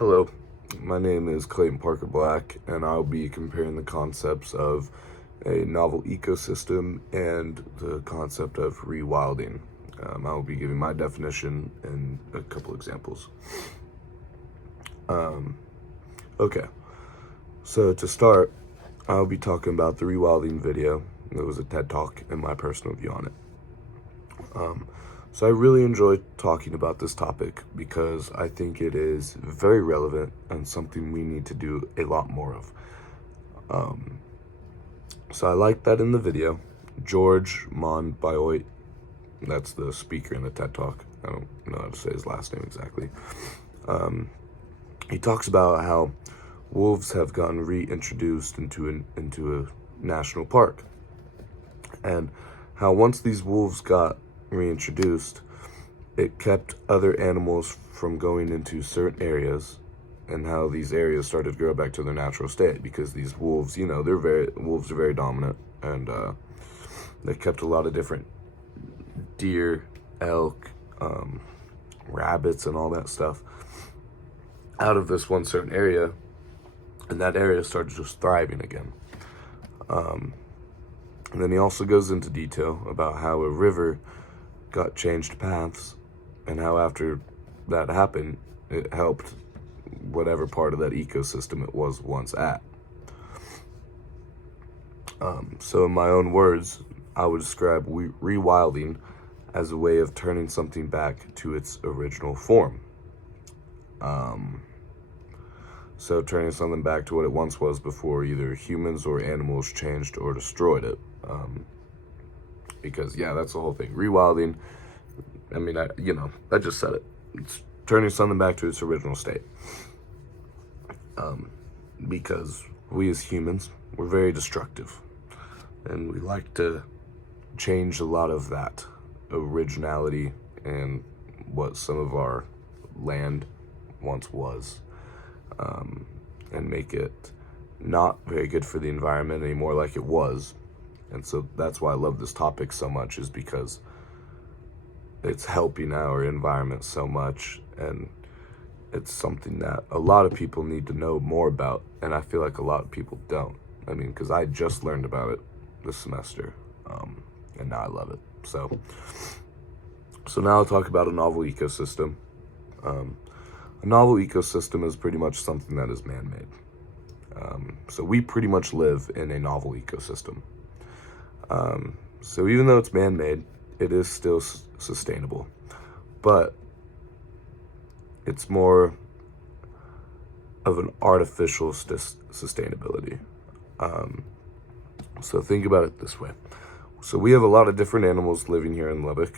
Hello, my name is Clayton Parker Black, and I'll be comparing the concepts of a novel ecosystem and the concept of rewilding. I'll be giving my definition and a couple examples. Okay, so to start, I'll be talking about the rewilding video. It was a TED Talk and my personal view on it. So I really enjoy talking about this topic because I think it is very relevant and something we need to do a lot more of. So I like that in the video, George Monbiot, that's the speaker in the TED Talk. I don't know how to say his last name exactly. He talks about how wolves have gotten reintroduced into a national park, and how once these wolves got reintroduced, it kept other animals from going into certain areas, and how these areas started to grow back to their natural state because these wolves, wolves are very dominant, and they kept a lot of different deer, elk, rabbits, and all that stuff out of this one certain area, and that area started just thriving again. And then he also goes into detail about how a river got changed paths, and how after that happened, it helped whatever part of that ecosystem it was once at. So in my own words, I would describe rewilding as a way of turning something back to its original form. So turning something back to what it once was before either humans or animals changed or destroyed it. Because that's the whole thing. Rewilding, I just said it. It's turning something back to its original state. Because we as humans, we're very destructive. And we like to change a lot of that originality and what some of our land once was. And make it not very good for the environment anymore like it was. And so that's why I love this topic so much, is because it's helping our environment so much, and it's something that a lot of people need to know more about, and I feel like a lot of people don't. Because I just learned about it this semester, and now I love it. So now I'll talk about a novel ecosystem. A novel ecosystem is pretty much something that is man-made. So we pretty much live in a novel ecosystem. So even though it's man-made, it is still sustainable, but it's more of an artificial sustainability. So think about it this way. So we have a lot of different animals living here in Lubbock,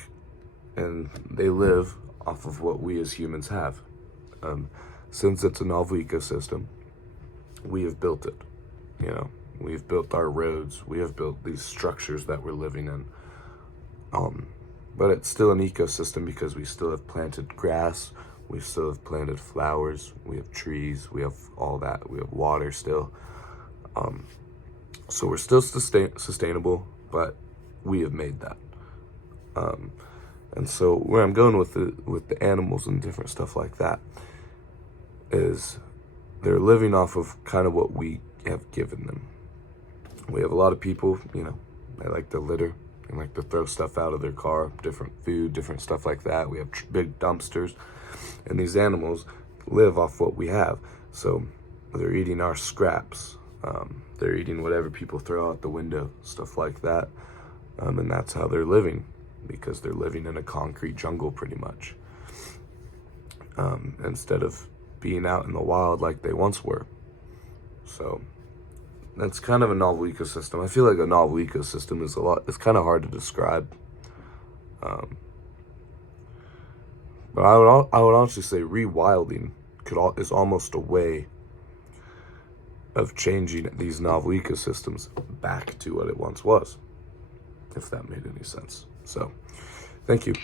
and they live off of what we as humans have. Since it's a novel ecosystem, we have built it. We've built our roads. We have built these structures that we're living in. But it's still an ecosystem because we still have planted grass. We still have planted flowers. We have trees. We have all that. We have water still. So we're still sustainable, but we have made that. And so where I'm going with the animals and different stuff like that is they're living off of kind of what we have given them. We have a lot of people, they like to litter and like to throw stuff out of their car, different food, different stuff like that. We have big dumpsters, and these animals live off what we have. So they're eating our scraps. They're eating whatever people throw out the window, stuff like that. And that's how they're living, because they're living in a concrete jungle pretty much. Instead of being out in the wild like they once were. So that's kind of a novel ecosystem. I feel like a novel ecosystem is it's kind of hard to describe. But I would honestly say rewilding is almost a way of changing these novel ecosystems back to what it once was, if that made any sense. So, thank you.